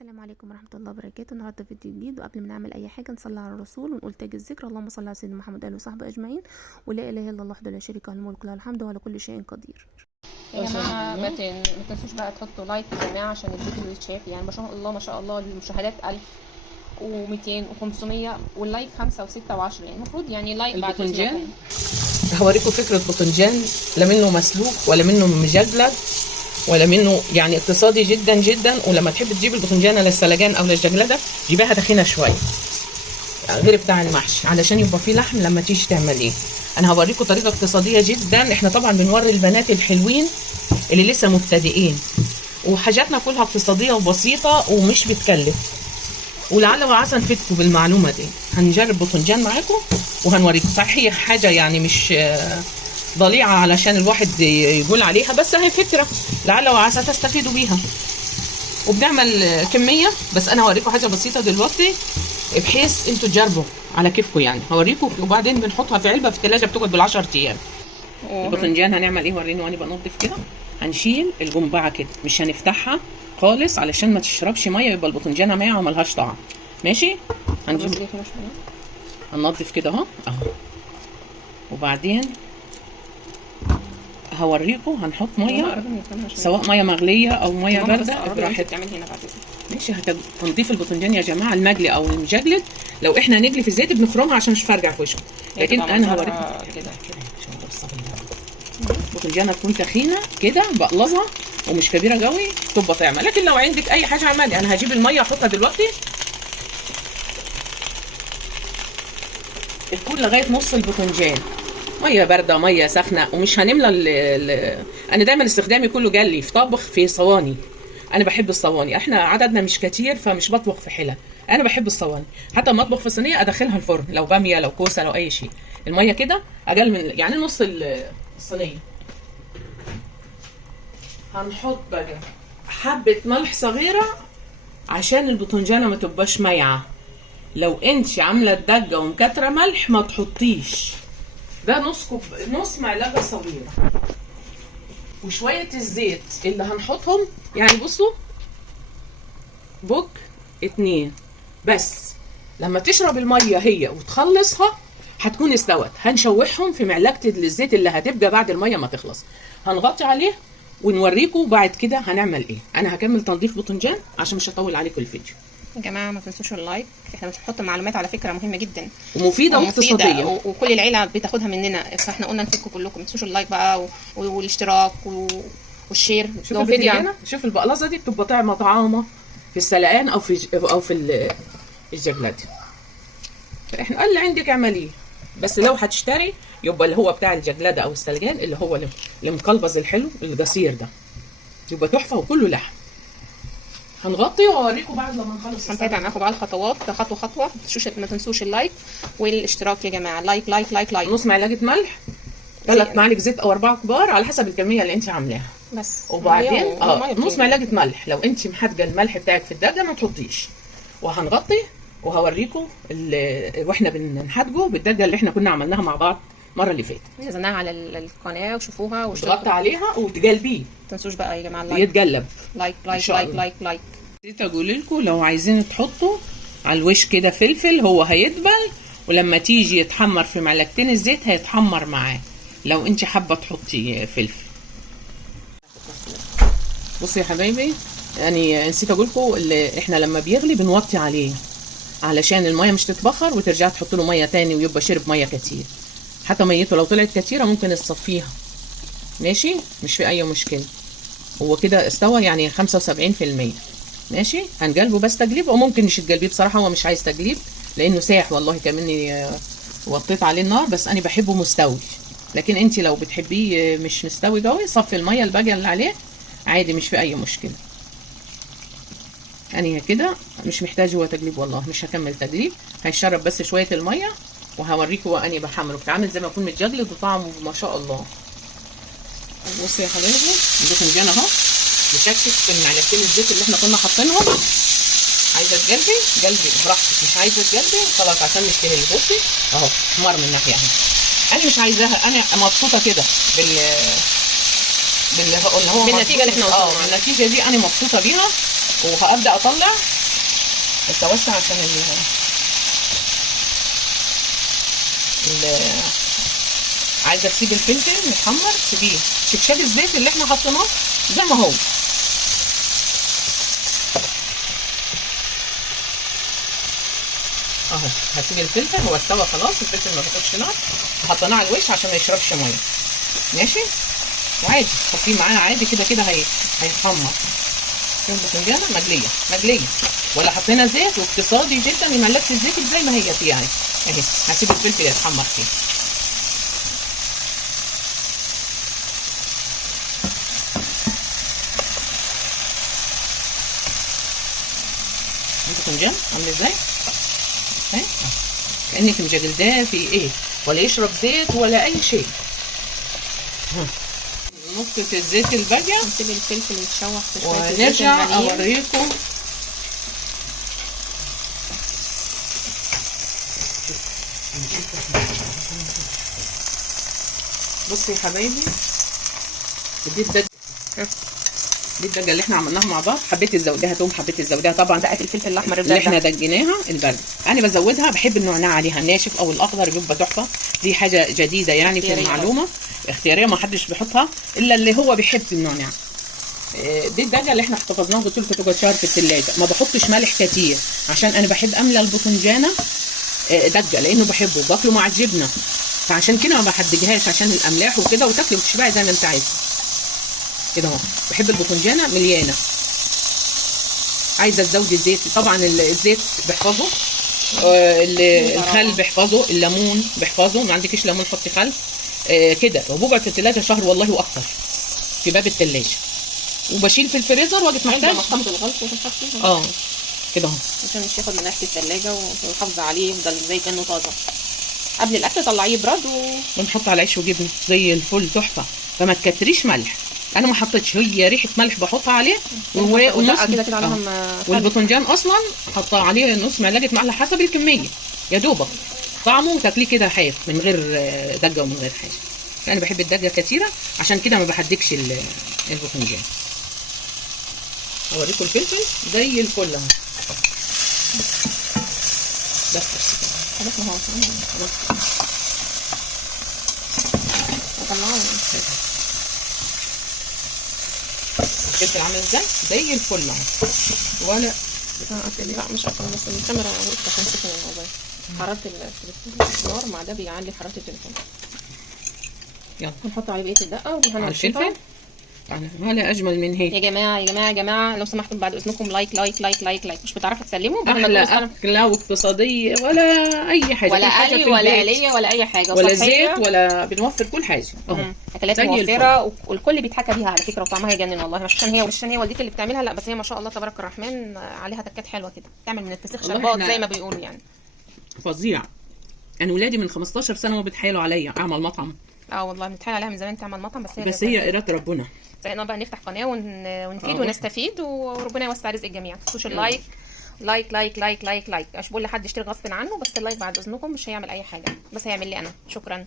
السلام عليكم ورحمة الله وبركاته. النهارده فيديو جديد، وقبل ما نعمل اي حاجة نصلي على الرسول ونقول تاج الذكر: اللهم صل على سيدنا محمد وآله وصحبه اجمعين، ولا اله الا الله وحده لا شريك له، الملك وله الحمد وعلى كل شيء قدير. يا جماعه ما تنسوش بقى تحطوا لايك يا جماعه عشان الفيديو يتشاف. يعني ما شاء الله ما شاء الله المشاهدات 1200 و500 واللايك 5 و6 و10، يعني المفروض يعني لايك بعد الباذنجان. هوريكم فكره باذنجان، لا منه مسلوق ولا منه مجلد ولا منه، يعني اقتصادي جدا جدا. ولما تحب تجيب الباذنجانه للسلجان او للجلده جيبها تخينه شويه غير بتاع المحشي علشان يبقى فيه لحم لما تيجي تعمليه. انا هوريكم طريقه اقتصاديه جدا. احنا طبعا بنوري البنات الحلوين اللي لسه مبتدئين، وحاجاتنا كلها اقتصاديه وبسيطه ومش بتكلف، ولعل وعسى نفيدكم بالمعلومه دي. هنجرب باذنجان معاكم وهنوريكم. صحيح هي حاجه يعني مش ضليعه علشان الواحد يقول عليها، بس هي فكره لعل وعسى تستفيدوا بيها. وبنعمل كميه، بس انا هوريكم حاجه بسيطه دلوقتي بحيث انتوا تجربوا على كيفكم. يعني هوريكم، وبعدين بنحطها في علبه في الثلاجه بتقعد بال10 ايام. الباذنجان هنعمل ايه؟ وريني وانا بنضف كده. هنشيل الجنبعه كده، مش هنفتحها خالص علشان ما تشربش ميه، يبقى الباذنجانه مايعه وملهاش طعم. ماشي. هننضف كده اهو. وبعدين هوريكم هنحط ميه، سواء ميه مغليه او ميه بارده براحتك. ماشي. تنظيف الباذنجان يا جماعه المجلي او المجلد، لو احنا نجلي في الزيت بنخرمها عشان مش فارجع في وشها، لكن انا هوريكم كده. الباذنجانه تكون تخينه كده بقلصها ومش كبيره قوي تبقى طعمه. لكن لو عندك اي حاجه عملي، انا هجيب الميه احطها دلوقتي تكون لغايه نص الباذنجان، ميه بارده ميه سخنه. ومش هنملى انا دايما استخدامي كله جلي في طبخ في صواني. انا بحب الصواني، احنا عددنا مش كتير فمش بطبخ في حله. انا بحب الصواني، حتى لما اطبخ في صينيه ادخلها الفرن، لو باميه لو كوسه لو اي شيء. الميه كده اقل من يعني نص الصينيه. هنحط بقى حبه ملح صغيره عشان الباذنجانه ما تبقاش مايعه. لو انت عامله الدجه ومكتره ملح ما تحطيش. ده نص معلقه صغيره. وشويه الزيت اللي هنحطهم، يعني بصوا بوك 2 بس. لما تشرب الميه هي وتخلصها هتكون استوت. هنشوحهم في معلقه الزيت اللي هتبقى بعد الميه ما تخلص. هنغطي عليه ونوريكم بعد كده هنعمل ايه. انا هكمل تنظيف باذنجان عشان مش هطول عليكم الفيديو. يا جماعه ما تنسوش اللايك، احنا مش بنحط معلومات على فكره مهمه جدا ومفيده واقتصاديه، وكل العيله بتاخدها مننا، فاحنا قلنا نفيدكم كلكم. ما تنسوش اللايك بقى والاشتراك والشير. شوف الفيديو. شوف البقلاصه دي بتبقى طعمه في السلقان او في الجلاد. احنا قال اللي عندك اعمليه، بس لو هتشتري يبقى اللي هو بتاع الجلاده او السلجان، اللي هو المقلبز الحلو القصير ده، يبقى تحفه وكله لحم. هنغطي واوريكم بعد لما نخلص. هنتابع معاكم بقى الخطوات خطوه خطوه. ما تنسوش اللايك والاشتراك يا جماعه. لايك لايك لايك لايك. نص معلقه ملح، 3 معالق زيت او 4 كبار على حسب الكميه اللي انت عاملاها بس. وبعدين نص معلقه ملح. لو انت محدقه الملح بتاعك في الدجاجه ما تحطيش. وهنغطي وهوريكم واحنا بنحدقه بالدجاجه اللي احنا كنا عملناها مع بعض المره اللي فاتت. نزلناها على القناه وشوفوها واشتغلت عليها وتقلبيه. ما تنسوش بقى يا جماعه اللايك. يتقلب. لايك لايك لايك لايك لايك. نسيت اقول لكم، لو عايزين تحطوا على الوش كده فلفل، هو هيدبل ولما تيجي يتحمر في معلقتين الزيت هيتحمر معاه، لو انت حابه تحطي فلفل. بصوا يا حبايبي، يعني نسيت اقول لكم احنا لما بيغلي بنوطي عليه علشان الميه مش تتبخر وترجع تحط له ميه تاني ويبقى شرب ميه كتير. حتى ميته لو طلعت كتيره ممكن تصفيها. ماشي، مش في اي مشكله. هو كده استوى يعني 75%. ماشي. هنقلبه بس تقليب، وممكن مش تقلبيه بصراحه، هو مش عايز تقليب لانه ساح. والله كمني وطيت عليه النار، بس انا بحبه مستوي. لكن انت لو بتحبيه مش مستوي قوي صفي الميه الباقيه اللي عليه عادي، مش في اي مشكله. يعني كده مش محتاج هو تقليب، والله مش هكمل تقليب. هيشرب بس شويه الميه وهوريكم واني بحمره. بتعمل زي ما يكون متجلد وطعمه ما شاء الله. بصوا يا حبايبي الباذنجان اهو بشكل في معلقتين الزيت اللي احنا كنا حاطينهم. عايزه تقلبي قلبي براحتك، مش عايزه تقلبي خلاص عشان مش تهري. بصي اهو احمر من ناحيه اهي. انا مش عايزاها، انا مبسوطه كده بالنتيجه اللي احنا وصلنا النتيجه دي انا مبسوطه بيها. وهبدا اطلع بس اوسع عشان عايزه تسيب الفلفل متحمر سيبيه، شكشاك الزيت اللي احنا حطيناه زي ما هو. اهو هسيب الفلفل، هو استوى خلاص، الفلفل ما بياخدش نار، وحطيناه على الوش عشان ما يشربش ميه. ماشي، وعادي حطيه معاه عادي كده كده هيتحمر. الباذنجانه مقليه ولا حطينا زيت، واقتصادي جدا يملكش الزيت زي ما هي فيها اهي. هسيب الفلفل يتحمر فيه. الباذنجان عامل ازاي اهي، كانك مجلداه في ايه، ولا يشرب زيت ولا اي شيء. نقطة الزيت الباقية نسيب الفلفل يتشوح في شوية ونرجع اوريكم. بصوا يا حبايبي، دي الدجه اللي احنا عملناها مع بعض. حبيت تزوديها توم، حبيت تزوديها طبعا دقه الفلفل الاحمر اللي احنا دجيناها البرد. انا بزودها، بحب النعناع عليها الناشف او الاخضر بيبقى تحفه. دي حاجه جديده يعني في المعلومه، اختياريه، ما حدش بيحطها الا اللي هو بيحب النعناع. دي الدجه اللي احنا احتفظناها، قلت لكم تقعد شهر في الثلاجه. ما بحطش ملح كتير عشان انا بحب املى الباذنجانه دجه، لانه بحبه باكله مع الجبنه، فعشان كده ما بحدجهاش عشان الاملاح وكده، وتاكلي وتشبعي زي ما انت عايزه كده اهو. بحب الباذنجانه مليانه. عايزه تزودي الزيت، طبعا الزيت بحفظه، الخل بحفظه، الليمون بحفظه، ما عندكيش ليمون حطي خل كده. وبقعد في الثلاجه شهر والله واكتر في باب الثلاجه، وبشيل في الفريزر وقت محتاج محطمة الغلط وتنحط كده اهو عشان مش ياخد من ناحيه الثلاجه، وتحافظي عليه يفضل زي كانه طازه. قبل الاكل طلعيه براد ونحط على عيش وجبنه زي الفل تحفه. فما تكتريش ملح، انا ما حطيتش، هي ريحه ملح بحطها عليه ونص كده عليهم. والباذنجان اصلا حطها عليه نص معلقه ملح حسب الكميه يا دوبك، طعمه وتاكليه كده حاف من غير دجه ومن غير حاجه. انا بحب الدجه كتيره عشان كده ما بحدكش الباذنجان. اوريكم الفلفل زي الفل اهو. بس خلاص اهو خلاص طلعوه. الفلفل عامل ازاي زي الفل اهو. ولا لا مش عارفه، بس الكاميرا وقفت عشان تشوفوا الموبايل. حراره النار مع ده بيعلي حراره التليفون. يلا هنحط عليه بقيه الدقه على الفلفل. ولا اجمل من هيك يا جماعه. يا جماعه يا جماعه لو سمحتوا بعد اذنكم لايك لايك لايك لايك لايك. مش بتعرفوا تسلموا احلى اكله واقتصاديه، ولا اي حاجه، ولا قلي ولا آلية ولا اي حاجه، ولا زيت ولا بنوفر كل حاجه اهو. اكلات موفره والكل بيتحكى بيها على فكره، وطعمها يجنن والله. مش عشان هي والدتي اللي بتعملها، لا، بس هي ما شاء الله تبارك الرحمن عليها تكات حلوه كده، تعمل من الفسيخ شربات زي ما بيقولوا يعني. فظيع. انا ولادي من 15 سنه وبيتحايلوا عليا اعمل مطعم. والله بنتحايل عليها من زمان تعمل مطعم، بس هي اراده ربنا. زينا بقى نفتح قناه ونفيد ونستفيد، وربنا يوسع رزق الجميع. ما تنسوش اللايك لايك لايك لايك لايك لايك. مش بقول لحد يشتري غصب عنه، بس اللايك بعد اذنكم مش هيعمل اي حاجه، بس هيعمل لي انا. شكرا.